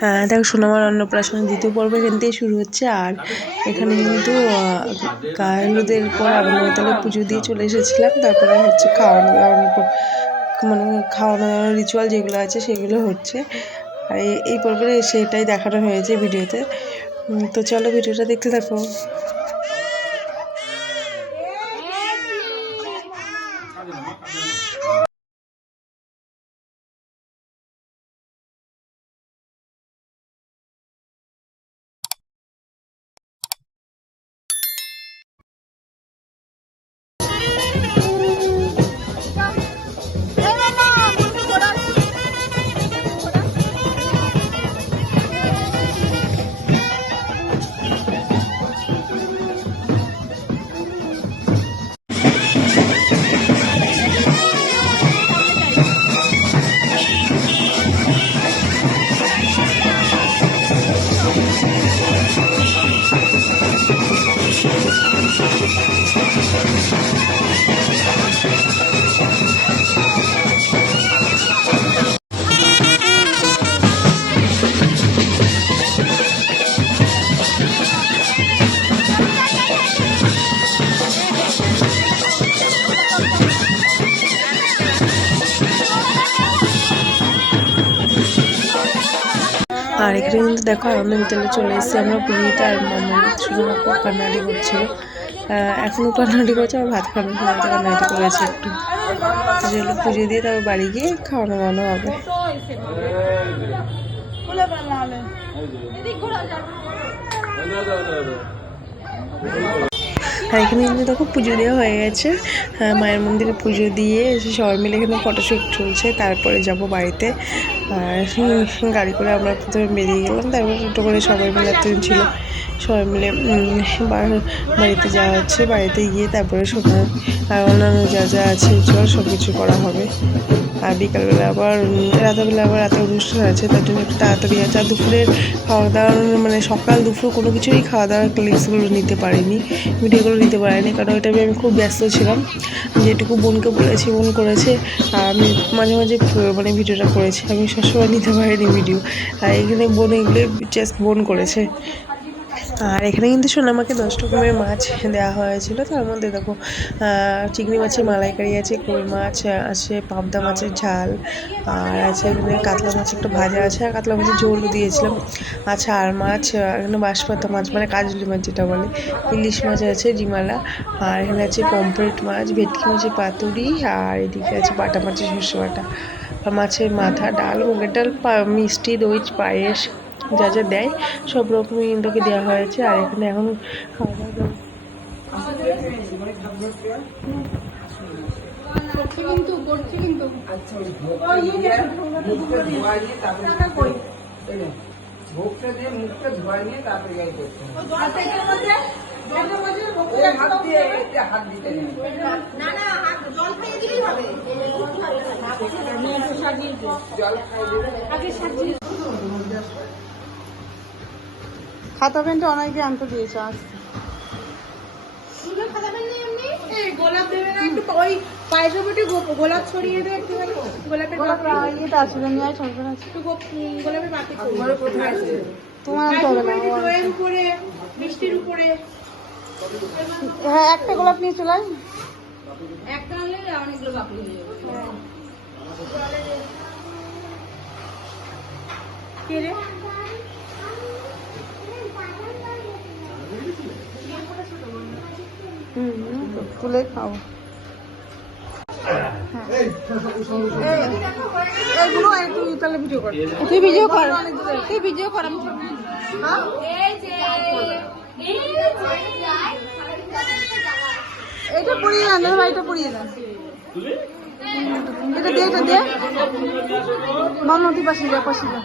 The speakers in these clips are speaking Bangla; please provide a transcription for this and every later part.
হ্যাঁ দেখো সোনামার অন্নপ্রাশনের দ্বিতীয় পর্ব এখান থেকে শুরু হচ্ছে। আর এখানে কিন্তু গায়ে হলুদের পর আনন্দতলে পুজো দিয়ে চলে এসেছিলাম। তারপরে হচ্ছে খাওয়ানো দাওয়ানোর মানে খাওয়ানো দাওয়ানোর রিচুয়াল যেগুলো আছে সেগুলো হচ্ছে। আর এই পর্বে সেটাই দেখানো হয়েছে ভিডিওতে। তো চলো ভিডিওটা দেখতে থাকো। আর এখানে কিন্তু দেখো আনন্দ মিতালে চলে এসেছি আমরা। পুরীতে আর মামা শুধু কান্নাকাটি করছিল, এখনও কান্নাকাটি করছে। আর ভাত খাওয়ানোর সময় তো কান্নাকাটি করেছে একটু। তো চলো পুজো দিয়ে তারপর বাড়ি গিয়ে খাওয়ানো দাওয়ানো হবে। আর এখানে কিন্তু দেখো পুজো দেওয়া হয়ে গেছে। মায়ের মন্দিরে পুজো দিয়ে সবাই মিলে এখানে ফটোশ্যুট চলছে। তারপরে যাব বাড়িতে। আর গাড়ি করে আমরা প্রথমে বেরিয়ে গেলাম, তারপর টোটো করে সবাই মিলে এতদিন ছিল সবাই মিলে বাড়িতে যাওয়া হচ্ছে। বাড়িতে গিয়ে তারপরে সোনার আর অন্যান্য যা যা আছে চল সব কিছু করা হবে। আর বিকালবেলা আবার রাতেরবেলা আবার রাতে অনুষ্ঠান আছে, তার জন্য একটু তাড়াতাড়ি আছে। আর দুপুরের খাওয়া দাওয়া মানে সকাল দুপুর কোনো কিছুই খাওয়া দাওয়ার ক্লিপসগুলো নিতে পারিনি, ভিডিওগুলো নিতে পারিনি, কারণ ওইটা আমি খুব ব্যস্ত ছিলাম। যেটুকু বোনকে বলেছি বোন করেছে। আর আমি মাঝে মাঝে মানে ভিডিওটা করেছি, আমি সবসময় নিতে পারিনি ভিডিও। আর এখানে বোন এগুলো জাস্ট বোন করেছে। আর এখানে কিন্তু সোনামাকে 10 রকমের মাছ দেওয়া হয়েছিল। তার মধ্যে দেখো চিংড়ি মাছের মালাইকারি আছে, কই মাছ আছে, পাবদা মাছের ঝাল, আর আছে এখানে কাতলা মাছ একটু ভাজা আছে, আর কাতলা মাছের ঝোলও দিয়েছিলাম। আচ্ছা আর মাছ এখানে বাঁশপাতা মাছ মানে কাজলি মাছ যেটা বলে, ইলিশ মাছ আছে ডিমালা, আর এখানে আছে পমফ্রেট মাছ, ভেটকি মাছের পাতুরি, আর এদিকে আছে বাটা মাছের সর্ষে বাটা, মাছের মাথা, ডাল, মুগের ডাল, মিষ্টি, দই, পায়েস, যা যা দেয় সব রকমই ইন্দ্রকে দেওয়া হয়েছে। আর এখানে এখন খাওয়া দাওয়া খাতা পেনটা অনেকে আনতে দিয়েছে। গোলাপ দেবে না একটু, ওই পায়েসের প্রতি গোলাপ ছড়িয়ে দেবে একটু, গোলাপের ইয়েটা আছে নিয়ে ছড়বে না একটু, গোলাপের পাতি কোথায় আছে তোমার উপরে মিষ্টির উপরে। হ্যাঁ একটা গোলাপ নিয়ে চলে একটা আনলে অনেকগুলো বাপি হয়ে যাবে। কে রে তুলে খাও। এইগুলো একটু তাহলে ভিডিও কর, তুই ভিডিও কর, তুই ভিডিও কর। আমি এটা পড়িয়ে দেন দাদা, এটা পড়িয়ে দেন, এটা দিয়ে, এটা দিয়ে মামা তুই পাশে যা, পাশে যা।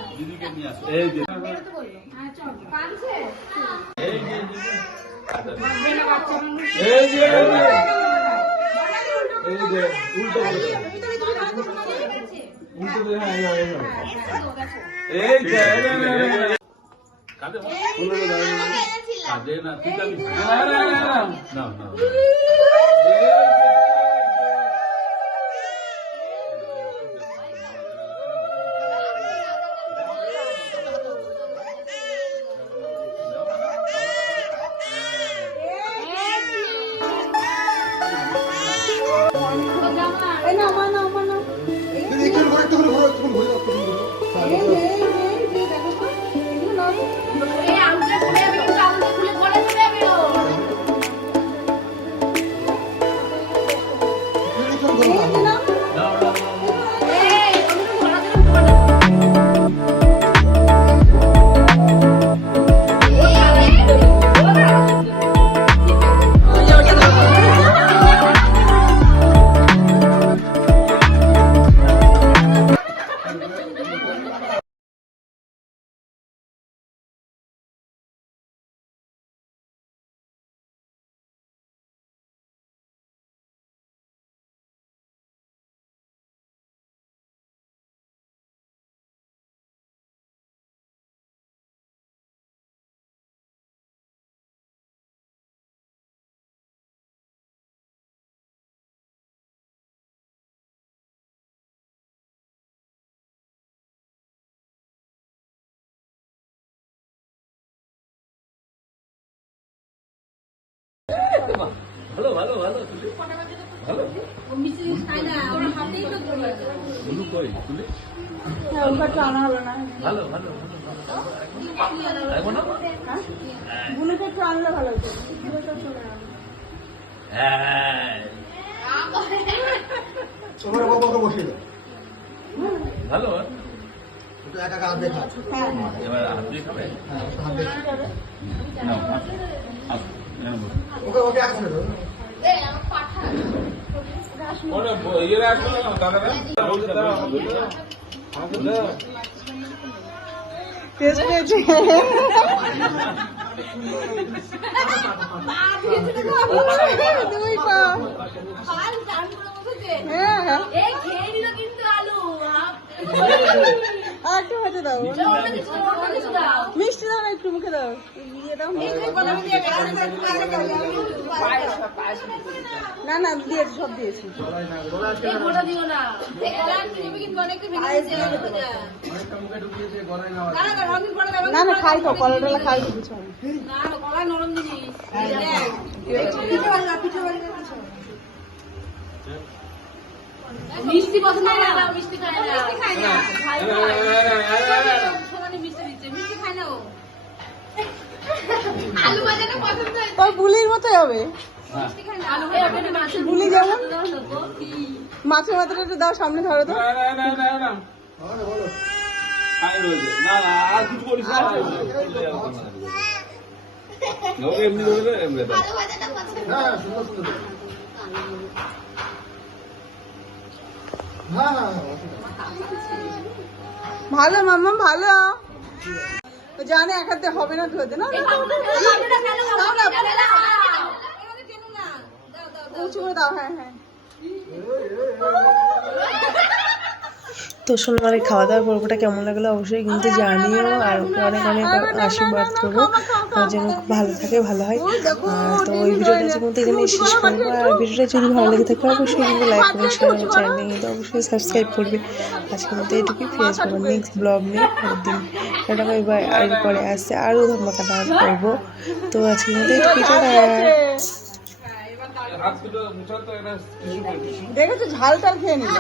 ভালো ভালো ভালো ভালো বলু কই তুলি আনা হলো না ভালো ভালো ভালো বুনুকে একটু আনলে ভালো হতো হ্যাঁ তোমার বাবাকে বসিয়ে দাও ভালো ওটা একা একা হাত দিয়ে খা। এবার হাত দিয়ে খাবে হ্যাঁ, হাত দিয়ে খা। নাও এখানে বসো। ওকে ওকে এক ছেড়ে দাও। টেস্ট পেয়েছে দুই পা হ্যাঁ হ্যাঁ আর একটু হাতে দাও মিষ্টি দাও না একটু মুখে দাও ইয়ে দাও না না দিয়েছি সব দিয়েছি না না খাই তো কলা টলা খাই তো কিছু হবে মিষ্টি পছন্দ করে না মিষ্টি খায় না মিষ্টি খায় না সমানে মিষ্টি দিচ্ছে মিষ্টি খায় না ও আলু ভাজাটা পছন্দ হয় ওই বুলির মতোই হবে মিষ্টি খায় না আলু ভাজাটা মাছের বুলি যেমন কি মাছের মাথাটা একটু দাও সামনে ধরো তো এমনি ধরে এমনি আলু ভাজাটা পছন্দ হ্যাঁ সুন্দর সুন্দর হ্যাঁ হ্যাঁ ভালো মাম্মা ভালো ও জানে এক হাতে হবে না ধরতে না উঁচু করে দাও হ্যাঁ হ্যাঁ তো সোনামার এই খাওয়া দাওয়ার পর্বটা কেমন লাগলো অবশ্যই কিন্তু জানিও, আর ওকে অনেক অনেক আশীর্বাদ করবো যেন খুব ভালো থাকে, ভালো হয়। তো ওই ভিডিওটা কিন্তু এখানে শেষ করবো। আর ভিডিওটা যদি ভালো লেগে থাকে অবশ্যই কিন্তু লাইক করবে, শেয়ার করবে, চ্যানেলে কিন্তু অবশ্যই সাবস্ক্রাইব করবে। আজকের মতো এটুকুই, ফেস করবো নেক্সট ব্লগ নিয়ে একদিন। এটা এবার এরপরে আসছে আরও ধামাকাটা করবো। তো আজকের মতো এটুকুই, দেখেছো ঝাল টাল খেয়ে নিল।